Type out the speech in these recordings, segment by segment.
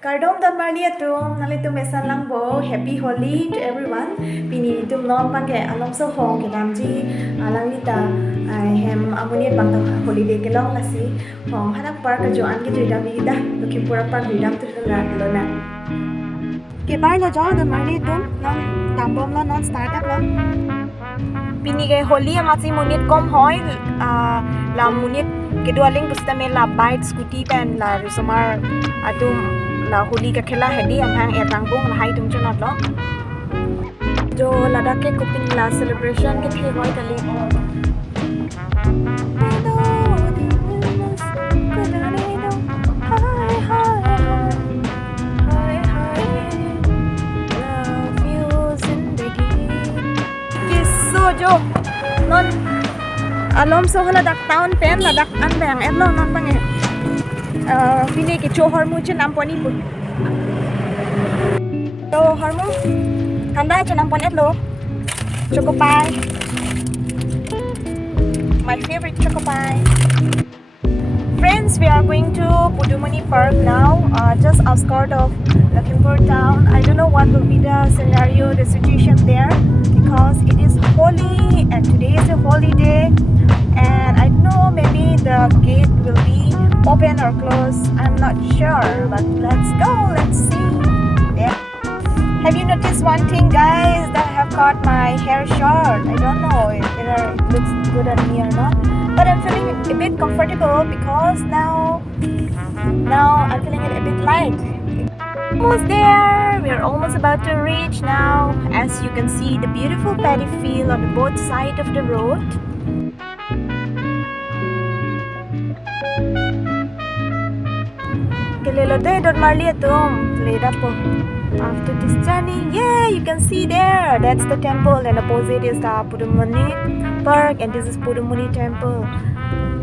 Kardom dan Marlia tum nalitum esan lang bo happy Holi to everyone. Pini tum non pangke alom so hong ke namji alang lita hem amuni bang holiday ke long lasi hong hanak park ka jo an ke jida vida Lakhimpur park vidam tu lona. Ke bar lo jo dan Marlia tum non tambom lo non startup lo. Pini ke Holi amasi munit kom hoy la munit kedua ling pusta me la bike scooty pen la rusomar atum la Holi ka khela hedi amhang etangbong la hai tum chonat lo jo ladakh ke cooking la celebration ke the hoy tali jo non alom so hala dak town pen la dak an bang etlo non bange pini ke cho hormu che namponi pu to hormu kanda che nampon etlo choco pie my favorite choco pie. Friends, we are going to Podumoni Park now, just outskirts of Lakhimpur town. I don't know what will be the scenario, the situation there, because it is Holi and today is a holiday, and I don't know, maybe the gate will be open or closed. I'm not sure, but let's go, let's see. Yeah. Have you noticed one thing, guys, that I have cut my hair short? I don't know whether it looks good on me or not. But I'm feeling a bit comfortable because now I'm feeling it a bit light. Almost there. We're almost about to reach now. As you can see, the beautiful paddy field on the both sides of the road. After this journey, yeah, you can see there. That's the temple, and opposite is the Podumoni Park, and this is Podumoni Temple.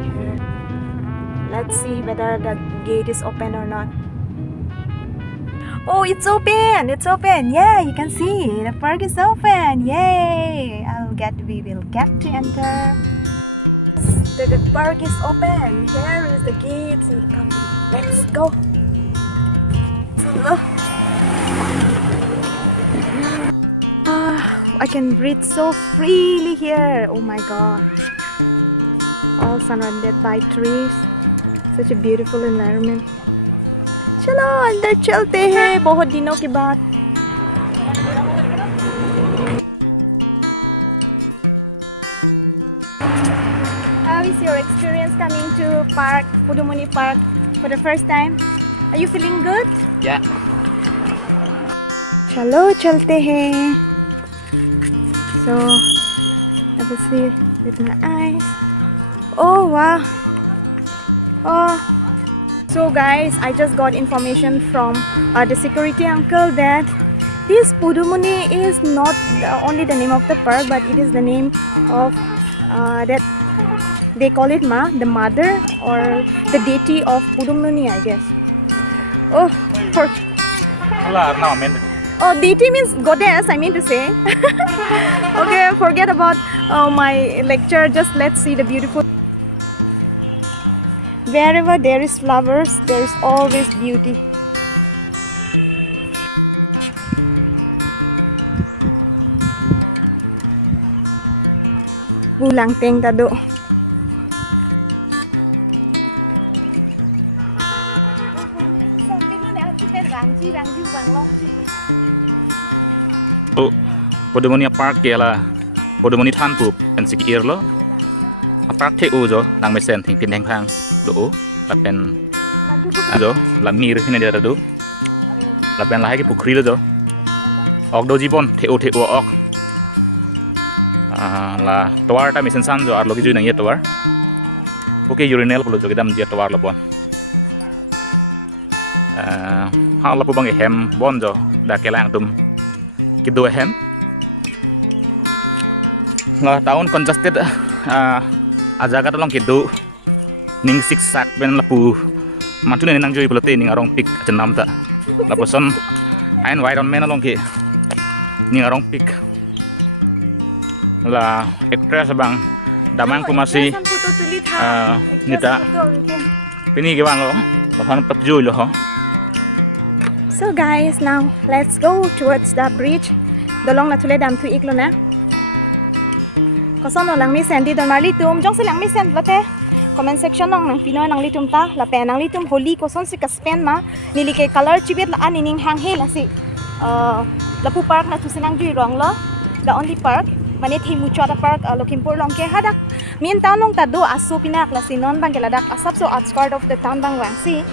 Here. Let's see whether the gate is open or not. Oh, it's open! It's open! Yeah, you can see the park is open. Yay! We will get to enter. The park is open. Here is the gate. So come, let's go. I can breathe so freely here. Oh my god. All surrounded by trees. Such a beautiful environment. चलो अंदर चलते हैं बहुत दिनों के बाद. How is your experience coming to Podumoni Park for the first time? Are you feeling good? Yeah. चलो चलते हैं. So, I will see with my eyes. Oh wow! Oh, so guys, I just got information from the security uncle that this Podumoni is not only the name of the park, but it is the name of that they call it the mother or the deity of Podumoni, I guess. Oh, oh, deity means goddess, I mean to say. Okay, forget about my lecture. Just let's see the beautiful. Wherever there is flowers, there is always beauty. Bulang teng tado. Podumoni Park kela Podumoni Than Pupเป็นสิกเอียร์lo Park the u jo lang me sen thing pin thang phang do la pen jo la mir hine dia do la pen la hai ki pukhri lo jo ok do jibon the u ok la tower ta mission san jo ar lo ki ju nang ye tower okay urinal polo jo kidam dia tower lo bon ha la pu bang hem bon jo da kelang tum ki do hem la tahun congested ajaga tolong kidu ning siksak ben lapu mantu ne nang joi pelote ning arong pik jenam ta laposon environment along ki ning arong pik la express bang damang ku masih nita pini ke bang lo bahan pap joi lo ho So guys, now let's go towards the bridge. Dolong na tule dam tu ik lo na. Có xong rồi lăng mi sen đi đón mà li tum, trong sự lăng mi sen vậy comment section nong nang pinoy nang li tum ta, la pe nang li tum Holi ko son si kaspen ma, nili ke color chibit la aning hang he la si. La pu park na tu sinang jui rong lo, the only park. Mane thi mu chota park Lakhimpur long ke hadak. Min town long ta do asu pinak la si non bang ke la dak asap so outskirt of the town bang wang si.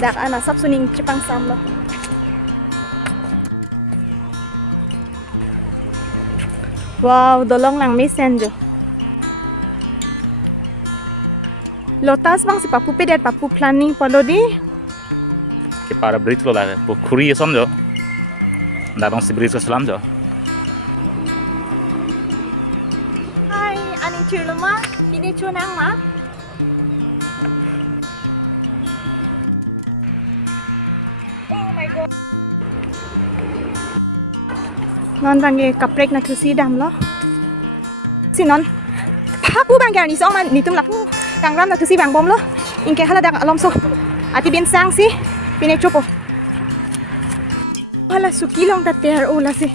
Dak ana sap suning chipang sam lo. Wow, dolong lang may send jo. Lotas bang si papu pedet papu planning palo di. Ke para bridge lo la po khuri som jo. Da bang si bridge ko salam jo. Hi, ani chulo ma, pini chunang ma. Oh my god. Non bang ye kaprek na tu si dam lo. Si non. Papu bang gar ni so man ni tum la pu. Kang ram na tu si bang bom lo. Inke hala dak alom so. Ati bin sang si pini chopo. Hala suki long ta ter o la si.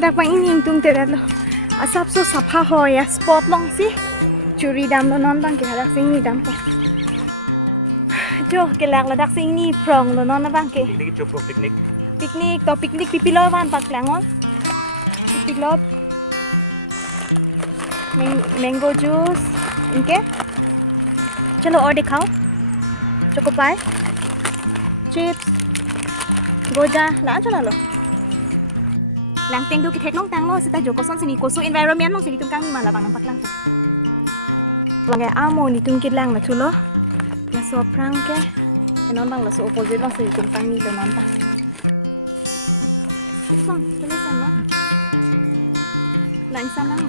Dak bang in tum te dat lo. Asap so sapha hoya spot long si. Churi dam lo non bang ke hala sing ni dam pa. Jo ke lak la dak sing ni prong lo non na bang ke. Picnic chopo picnic. Picnic to picnic pipilo wan pak langon. Pipilot. Mango juice. इनके चलो और दिखाओ choco पाई chips गोजा ला चला लो lang teng do ki thek nong tang lo sita joko son sini koso environment nong sini tum kang ni mala bang nampak lang lang ya amo ni tum kit lang la chulo la so prang ke non bang la so opposite bang sini tum kang ni lo non ta son tulis san no lang san lang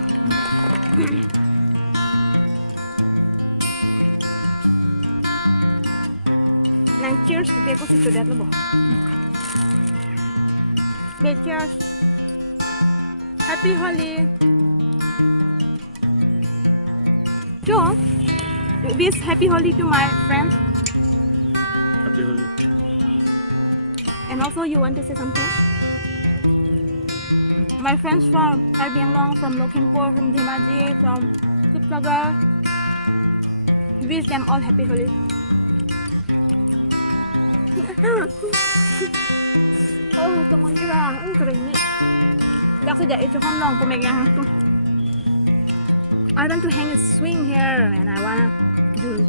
Nang cheers to people si sudah lo bo. Big cheers. Happy Holi. Joe, wish Happy Holi to my friends. Happy Holi. And also you want to say something? My friends from Karbianglong, from Lakhimpur, from Dhimaji, from Sipsagar. Wish them all Happy Holi. Oh, teman kita, keren ni. Dak sejak itu kan long pemegang tu. I want to hang a swing here and I wanna do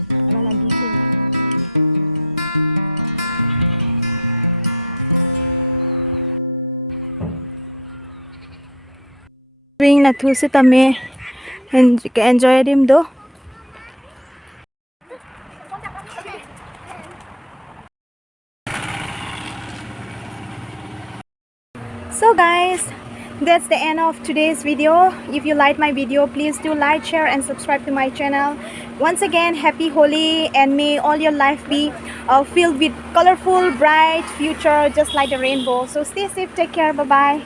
too. Swing na tu si tame enjoy dim do. So guys, that's the end of today's video. If you like my video, please do like, share and subscribe to my channel. Once again, happy Holi and may all your life be filled with colorful, bright future just like the rainbow. So stay safe, take care, bye bye.